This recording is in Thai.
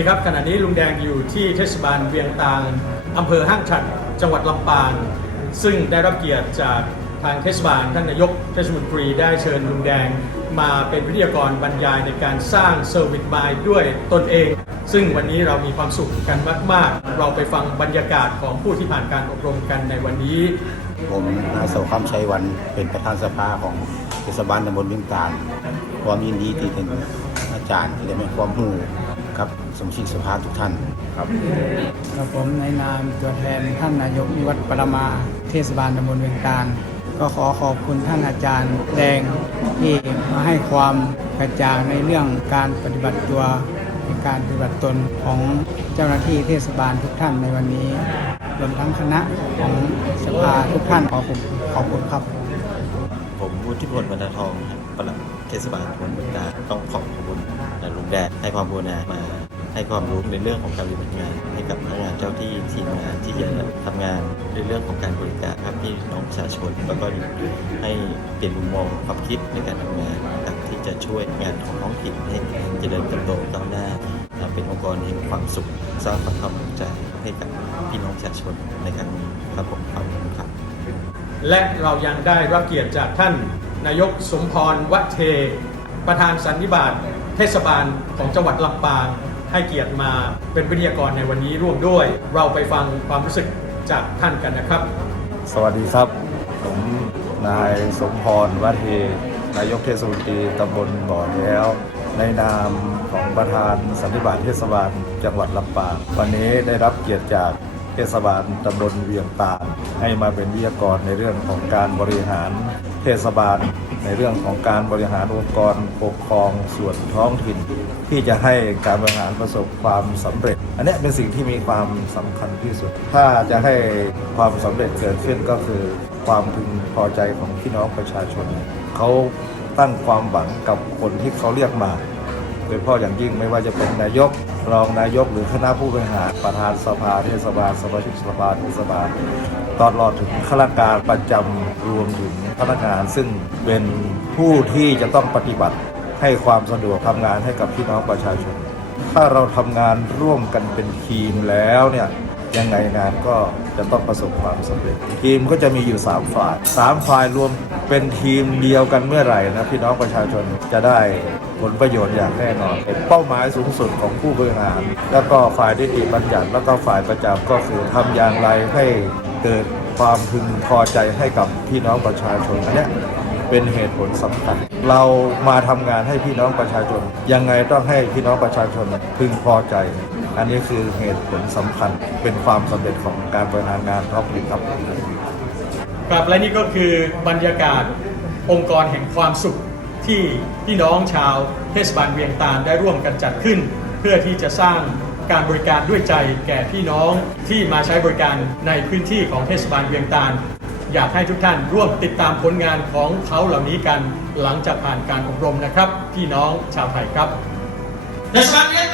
ดีครับขณะนี้ลุงแดงอยู่ที่เทศบาลเวียงตางอำเภอห้างฉัดจังหวัดลำปางซึ่งได้รับเกียรติจากทางเทศบาลท่านนายกเทศมนตรีได้เชิญลุงแดง มาเป็นวิทยากรบรรยายในการสร้างเซอร์วิสมายด้วยตนเอง ซึ่งวันนี้เรามีความสุขกันมาก ๆ เราไปฟังบรรยากาศของผู้ที่ผ่านการอบรมกันในวันนี้ ผมนายโสคำชัยวันเป็นประธานสภาของเทศบาลตำบลเวียงตาลความยินดีที่เป็นอาจารย์ที่ได้ให้ความรู้ กับสมาชิกสภาทุกท่านครับกับผมในนามตัวแทนท่านนายกนิวัฒน์ปรมาเทศบาลตำบลเวียงการ ก็ขอขอบคุณท่านอาจารย์แดงที่มาให้ความกระจ่างในเรื่องการปฏิบัติตัวในการปฏิบัติตนของเจ้าหน้าที่เทศบาลทุกท่านในวันนี้รวมทั้งคณะของสภาทุกท่านขอผมขอบคุณครับ ผมวุฒิพลวรรณทองครับ ปลัดเทศบาลตำบลบึงดาต้องขอบคุณลุงแดดให้ความบูรณามาให้ความรู้ในเรื่องของการปฏิบัติงานให้กับพนักงานเจ้าที่ทีมงานที่จะทำงานในเรื่องของการบริการครับพี่น้องประชาชนแล้วก็ให้เปลี่ยนมุมมองความคิดในการทำงานนะครับที่จะช่วยงานของท้องถิ่นให้เจริญเติบโตก้าวหน้า เป็นองค์กรแห่งความสุขสร้างความภาคภูมิใจให้กับพี่น้องประชาชนในครั้งนี้ครับผมขอบคุณครับและเรายังได้รับเกียรติจากท่าน นายกสมพรวัเท ประธานสันนิบาตเทศบาลของจังหวัดลำปางให้เกียรติมาเป็นวิทยากรในวันนี้ร่วมด้วย เราไปฟังความรู้สึกจากท่านกันนะครับ สวัสดีครับ ผมนายสมพรวัเทนายกเทศมนตรีตำบลบ่อแล้ว ในนามของประธานสันนิบาตเทศบาลจังหวัดลำปาง วันนี้ได้รับเกียรติจากเทศบาลตำบลเวียงตาลให้มาเป็นวิทยากรในเรื่องของการบริหาร เทศบาล ในเรื่องของการบริหารองค์กรปกครองส่วนท้องถิ่น ที่จะให้การบริหารประสบความสำเร็จ อันนี้เป็นสิ่งที่มีความสำคัญที่สุด ถ้าจะให้ความสำเร็จเกิดขึ้นก็คือความพึงพอใจของพี่น้องประชาชนเขาตั้งความหวังกับคนที่เขาเรียกมาโดยเฉพาะอย่างยิ่งไม่ว่าจะเป็นนายกรองนายกหรือคณะผู้บริหารประธานสภาเทศบาลสมาชิกสภาเทศบาลตลอดถึงข้าราชการประจำ รวมถึงพนักงานซึ่งเป็นผู้ที่จะต้องปฏิบัติให้ความสะดวกทำงานให้กับพี่น้องประชาชน ถ้าเราทำงานร่วมกันเป็นทีมแล้วเนี่ยยังไงงานก็จะต้องประสบความสำเร็จ ทีมก็จะมีอยู่ 3 ฝ่าย 3 ฝ่ายรวมเป็นทีมเดียวกันเมื่อไหร่นะพี่น้องประชาชนจะได้ผลประโยชน์อย่างแน่นอนเป้าหมายสูงสุดของผู้บริหาร แล้วก็ฝ่ายนิติบัญญัติแล้วก็ฝ่ายประจำก็คือทำอย่างไรให้เกิด ความพึงพอใจให้กับพี่น้องประชาชนอันนี้เป็นเหตุผลสำคัญ เรามาทำงานให้พี่น้องประชาชน ยังไงต้องให้พี่น้องประชาชนพึงพอใจ อันนี้คือเหตุผลสำคัญ เป็นความสำเร็จของการบริหารงานท้องถิ่นครับครับและนี่ก็คือบรรยากาศองค์กรแห่งความสุขที่พี่น้องชาวเทศบาลเวียงตาลได้ร่วมกันจัดขึ้น เพื่อที่จะสร้าง การบริการด้วยใจแก่พี่น้องที่มาใช้บริการในพื้นที่ของเทศบาลเวียงตาลอยากให้ทุกท่านร่วมติดตามผลงานของเขาเหล่านี้กันหลังจากผ่านการอบรมนะครับ พี่น้องชาวไทยครับเทศบาลเวียง